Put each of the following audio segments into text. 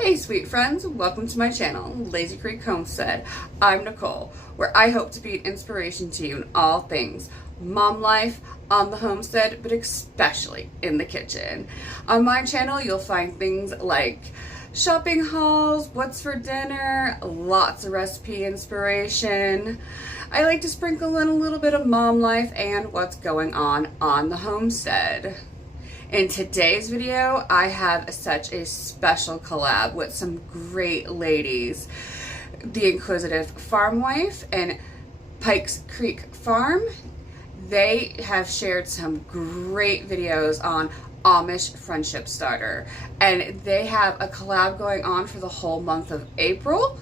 Hey sweet friends, welcome to my channel, Lazy Creek Homestead. I'm Nicole, where I hope to be an inspiration to you in all things mom life, on the homestead, but especially in the kitchen. On my channel, you'll find things like shopping hauls, what's for dinner, lots of recipe inspiration. I like to sprinkle in a little bit of mom life and what's going on the homestead. In today's video, I have such a special collab with some great ladies. The Inquisitive Farm Wife and Pikes Creek Farm. They have shared some great videos on Amish Friendship Starter. And they have a collab going on for the whole month of April.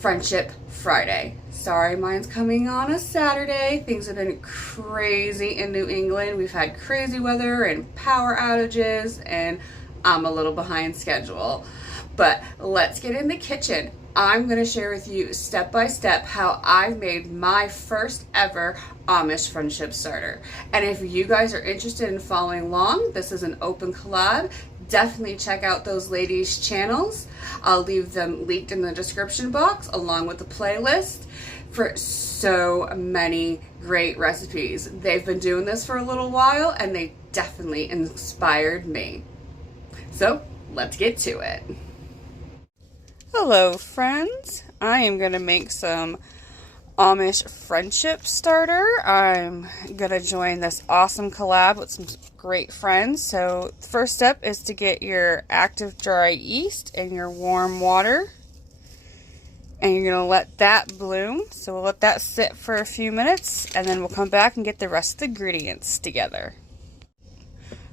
Friendship Friday. Sorry, mine's coming on a Saturday. Things have been crazy in New England. We've had crazy weather and power outages, and I'm a little behind schedule. But let's get in the kitchen. I'm going to share with you step by step how I've made my first ever Amish Friendship Starter. And if you guys are interested in following along, this is an open collab. Definitely check out those ladies' channels. I'll leave them linked in the description box along with the playlist for so many great recipes. They've been doing this for a little while and they definitely inspired me. So let's get to it. Hello friends, I am going to make some Amish Friendship Starter. I'm going to join this awesome collab with some great friends. So the first step is to get your active dry yeast in your warm water. And you're going to let that bloom. So we'll let that sit for a few minutes and then we'll come back and get the rest of the ingredients together.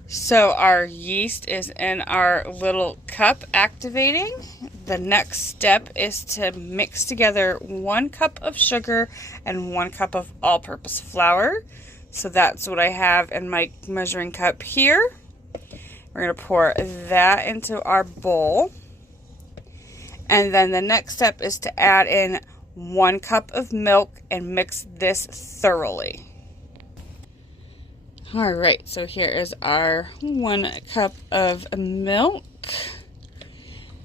So our yeast is in our little cup activating. The next step is to mix together 1 cup of sugar and 1 cup of all-purpose flour. So that's what I have in my measuring cup here. We're going to pour that into our bowl. And then the next step is to add in 1 cup of milk and mix this thoroughly. Alright, so here is our 1 cup of milk.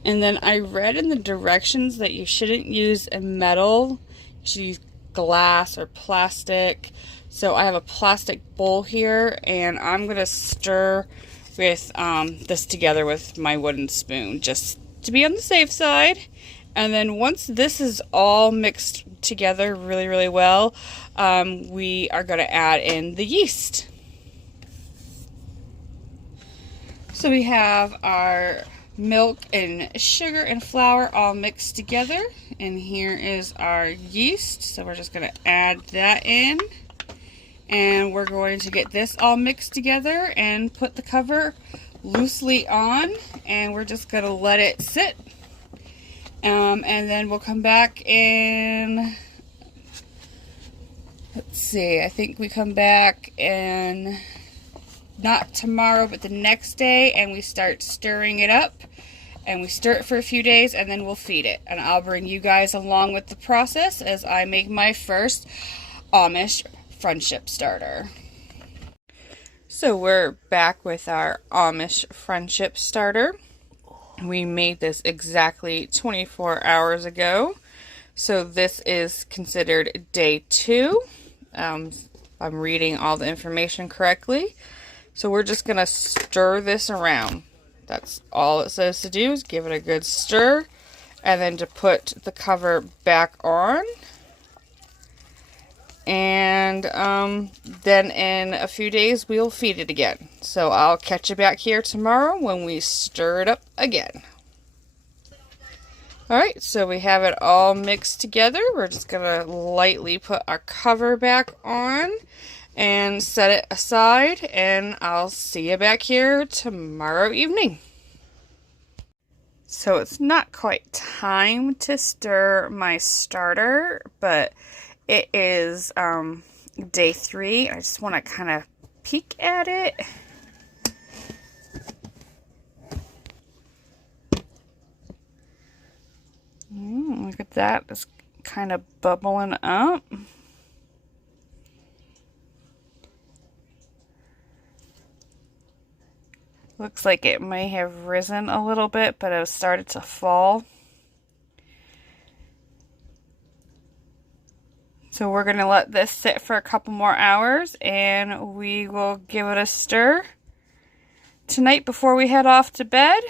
And then I read in the directions that you shouldn't use a metal, you should use glass or plastic. So I have a plastic bowl here and I'm going to stir with this together with my wooden spoon just to be on the safe side. And then once this is all mixed together really well, we are going to add in the yeast. So we have our milk and sugar and flour all mixed together, and here is our yeast. So we're just going to add that in, and we're going to get this all mixed together and put the cover loosely on, and we're just going to let it sit. And then we'll come back in, let's see, I think we come back in not tomorrow but the next day, and we start stirring it up, and we stir it for a few days, and then we'll feed it. And I'll bring you guys along with the process as I make my first Amish Friendship Starter. So we're back with our Amish Friendship Starter. We made this exactly 24 hours ago. So this is considered day 2. I'm reading all the information correctly. So we're just going to stir this around. That's all it says to do, is give it a good stir. And then to put the cover back on. And then in a few days we'll feed it again. So I'll catch you back here tomorrow when we stir it up again. Alright, so we have it all mixed together. We're just going to lightly put our cover back on and set it aside, and I'll see you back here tomorrow evening. So it's not quite time to stir my starter, but it is day 3. I just want to kind of peek at it. Look at that, it's kind of bubbling up. Looks like it may have risen a little bit, but it has started to fall. So we're going to let this sit for a couple more hours and we will give it a stir tonight before we head off to bed.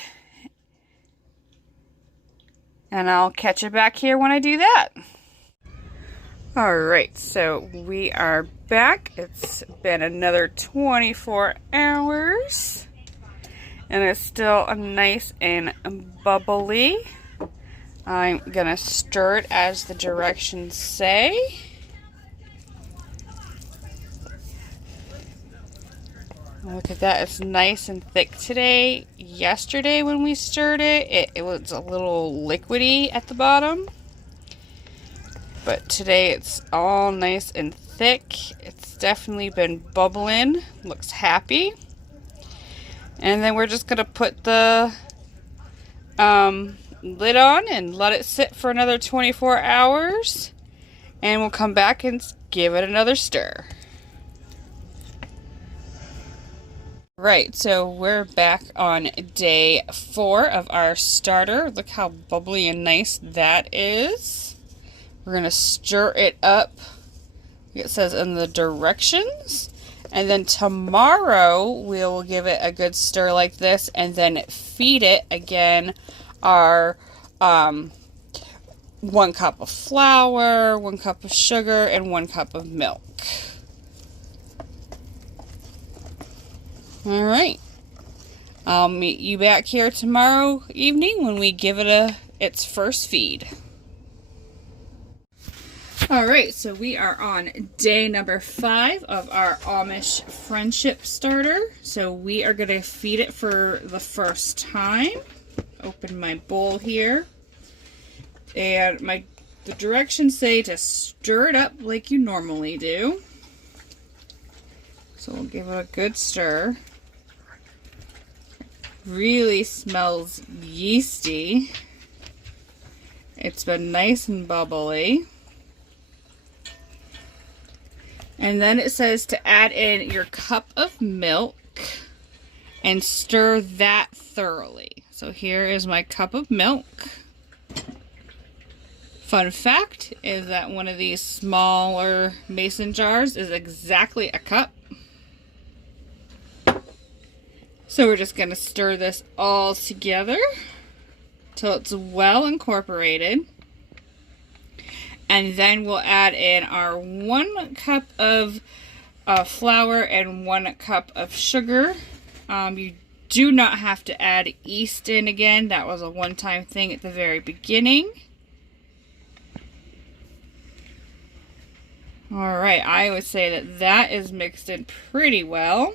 And I'll catch you back here when I do that. Alright, so we are back. It's been another 24 hours. And it's still nice and bubbly. I'm going to stir it as the directions say. Look at that, it's nice and thick today. Yesterday when we stirred it, it was a little liquidy at the bottom. But today it's all nice and thick. It's definitely been bubbling. Looks happy. And then we're just going to put the lid on and let it sit for another 24 hours. And we'll come back and give it another stir. Right, so we're back on day 4 of our starter. Look how bubbly and nice that is. We're going to stir it up, it says in the directions. And then tomorrow we'll give it a good stir like this and then feed it again our 1 cup of flour, 1 cup of sugar, and 1 cup of milk. Alright, I'll meet you back here tomorrow evening when we give it its first feed. Alright, so we are on day number 5 of our Amish Friendship Starter. So we are going to feed it for the first time. Open my bowl here. And the directions say to stir it up like you normally do. So we'll give it a good stir. Really smells yeasty. It's been nice and bubbly. And then it says to add in your cup of milk and stir that thoroughly. So here is my cup of milk. Fun fact is that one of these smaller mason jars is exactly a cup. So we're just going to stir this all together till it's well incorporated. And then we'll add in our 1 cup of flour and 1 cup of sugar. You do not have to add yeast in again. That was a one-time thing at the very beginning. Alright, I would say that is mixed in pretty well.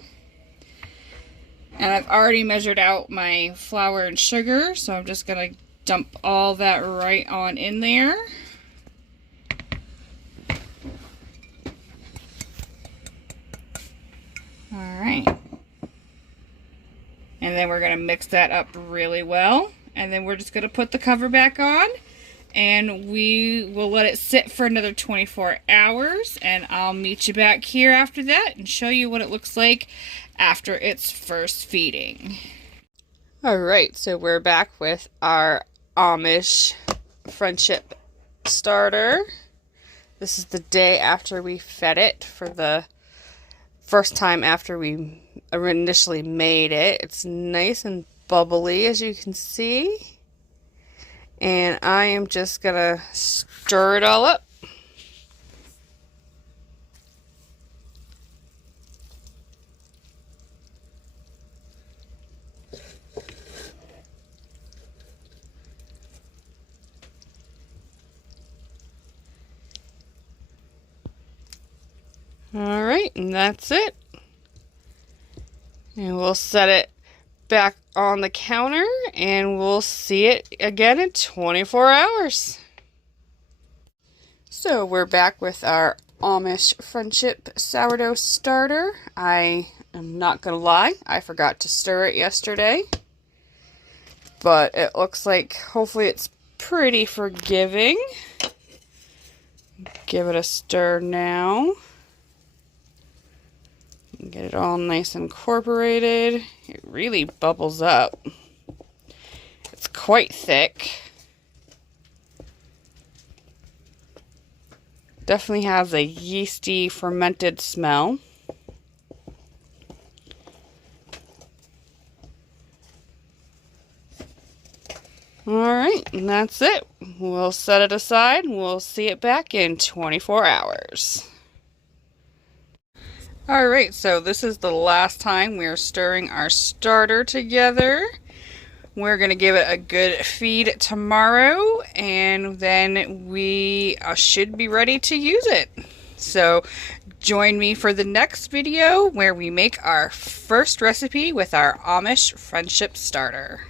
And I've already measured out my flour and sugar, so I'm just going to dump all that right on in there. Alright. And then we're going to mix that up really well. And then we're just going to put the cover back on. And we will let it sit for another 24 hours. And I'll meet you back here after that and show you what it looks like after its first feeding. Alright, so we're back with our Amish Friendship Starter. This is the day after we fed it for the first time after we initially made it. It's nice and bubbly, as you can see. And I am just going to stir it all up. Alright, and that's it. And we'll set it back on the counter and we'll see it again in 24 hours. So we're back with our Amish Friendship Sourdough Starter. I am not going to lie, I forgot to stir it yesterday. But it looks like hopefully it's pretty forgiving. Give it a stir now. Get it all nice and incorporated. It really bubbles up. It's quite thick. Definitely has a yeasty, fermented smell. Alright, and that's it. We'll set it aside and we'll see it back in 24 hours. Alright, so this is the last time we're stirring our starter together. We're going to give it a good feed tomorrow, and then we should be ready to use it. So join me for the next video where we make our first recipe with our Amish Friendship Starter.